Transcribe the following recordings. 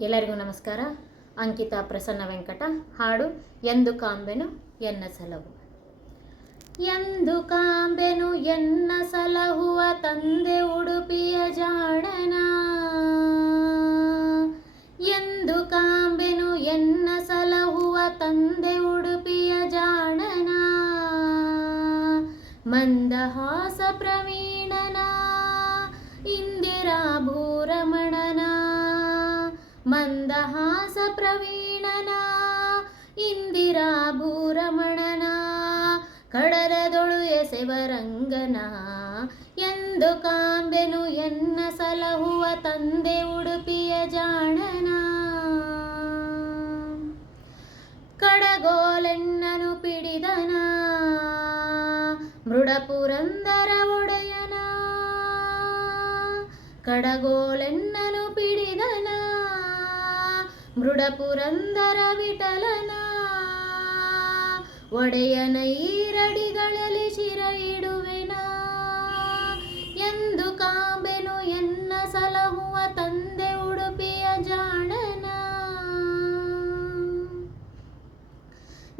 ಎಲ್ಲರಿಗೂ ನಮಸ್ಕಾರ. ಅಂಕಿತಾ ಪ್ರಸನ್ನ ವೆಂಕಟ, ಹಾಡು ಎಂದು ಕಾಂಬೆನು ಎನ್ನ ಸಲಹು ಎಂದು ಕಾಂಬೆನು ಎನ್ನ ಸಲಹುವ ತಂದೆ ಉಡುಪಿಯ ಜಾಡನ ಎಂದು ಕಾಂಬೆನು ಎನ್ನ ಸಲಹುವ ತಂದೆ ಉಡುಪಿಯ ಜಾಡನ ಮಂದಹಾಸ ಪ್ರವೀಣನ ಇಂದಿರಾ ಭೂರಮಣನ ಮಂದಹಾಸ ಪ್ರವೀಣನ ಇಂದಿರಾ ಭೂರಮಣನ ಕಡಲದೊಳು ಎಸೆವರಂಗನ, ಎಂದು ಕಾಂಬೆನು ಎನ್ನ ಸಲಹುವ ತಂದೆ ಉಡುಪಿಯ ಜಾಣನ. ಕಡಗೋಲೆನ್ನನು ಪಿಡಿದನ, ಮೃಡಪುರಂದರ ಒಡೆಯನ. ಕಡಗೋಲೆನ್ನನು ಪಿಡಿದನ ಮೃಡಪುರಂದರ ವಿಠಲನ ಒಡೆಯನ ಈರಡಿಗಳಲ್ಲಿ ಶಿರ ಇಡುವೆನ ಎಂದು ಕಾಂಬೆನು ಎನ್ನ ಸಲಹುವ ತಂದೆ ಉಡುಪಿಯ ಜಾಣನ.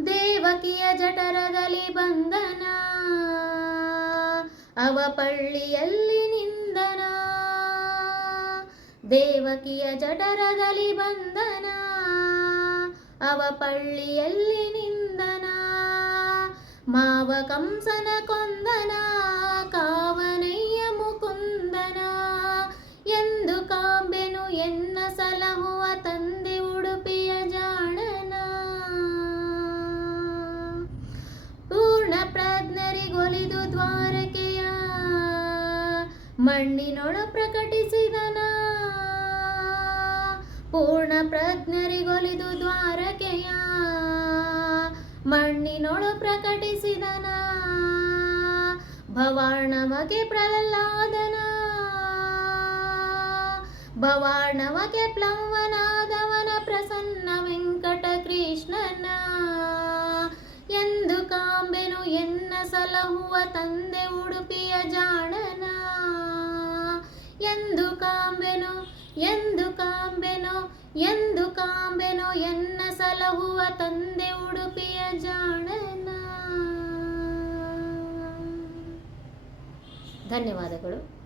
ದೇವಕಿಯ ಜಠರದಲ್ಲಿ ಬಂಧನ. ಅವ ಪಳ್ಳಿಯಲ್ಲಿ ನಿಂದನ ದೇವಕಿಯ ಜಠರದಲ್ಲಿ ಬಂಧನ ಅವ ಪಳ್ಳಿಯಲ್ಲಿ ನಿಂದನ, ಮಾವ ಕಂಸನ ಕೊಂದನ, ಕಾವನಯ್ಯ ಮುಕುಂದನ ಎಂದು ಕಾಂಬೆನು ಎನ್ನ ಸಲಹುವ ತಂದೆ ಉಡುಪಿಯ ಜಾಣನ. ಪೂರ್ಣ ಪ್ರಜ್ಞರಿಗೊಲಿದು ದ್ವಾರಕೆಯ ಮಣ್ಣಿನೊಳ ಪ್ರಕಟಿಸಿದನ ಪೂರ್ಣ ಪ್ರಜ್ಞರಿಗೊಲಿದು ದ್ವಾರಕೆಯ ಮಣ್ಣಿನೊಳು ಪ್ರಕಟಿಸಿದನ. ಭವಾರ್ಣವಗೆ ಪ್ರಹ್ಲಾದನ. ಭವಾರ್ಣವಗೆ ಪ್ಲವನಾದವನ ಪ್ರಸನ್ನ ವೆಂಕಟ ಕೃಷ್ಣನ ಎಂದು ಕಾಂಬೆನು ಎನ್ನ ಸಲಹುವ ತಂದೆ ಎಂದು ಕಾಂಬೆನೋ ಎನ್ನ ಸಲಹುವ ತಂದೆ ಉಡುಪಿಯ ಜಾಣನ. ಧನ್ಯವಾದಗಳು.